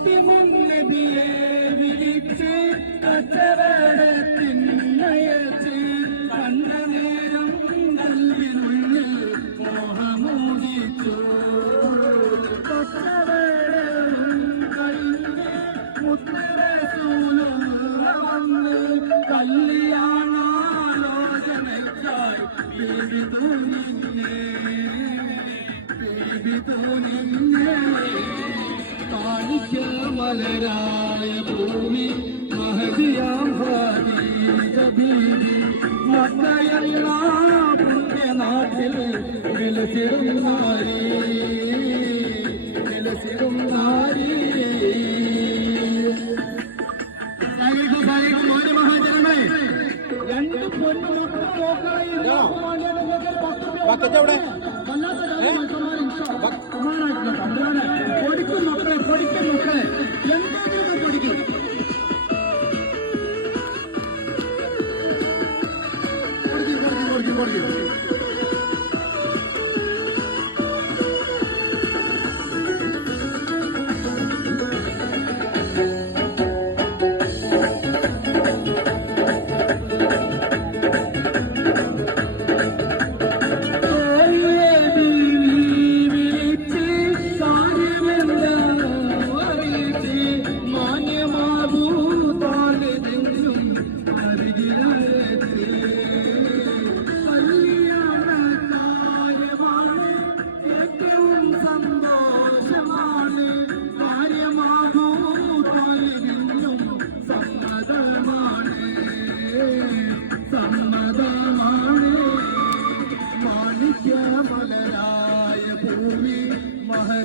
ഫാത്തിമുന്നബിയെ കച്ചവടത്തിൻ നയച്ച് കണ്ട നേരം കല്ലിനുള്ളിൽ വന്ന് കല്യാണാലോചനയ്ക്കായി ബീബി തുനിന്നെ ബീബി തുനിന്നെ. കാണിക്ക മലരായ ഭൂമി മഹതിയാം മക്കയല്ല പുണ്യനാട്ടിൽ വിലസിടും നാരി വിലസിടും നാരി സൈനിക മഹാജനങ്ങളെ രണ്ട് പൊന്നു മക്കളെ പൊടിക്കും മക്കളെ എന്തെങ്കിലും করবে ഭൂമി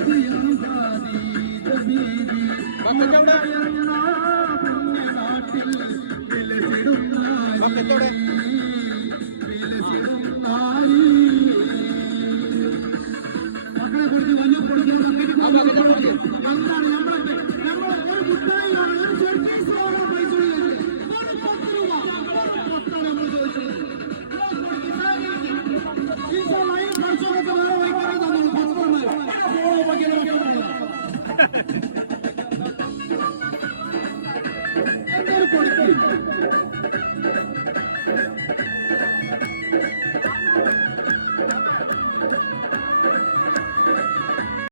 Ei!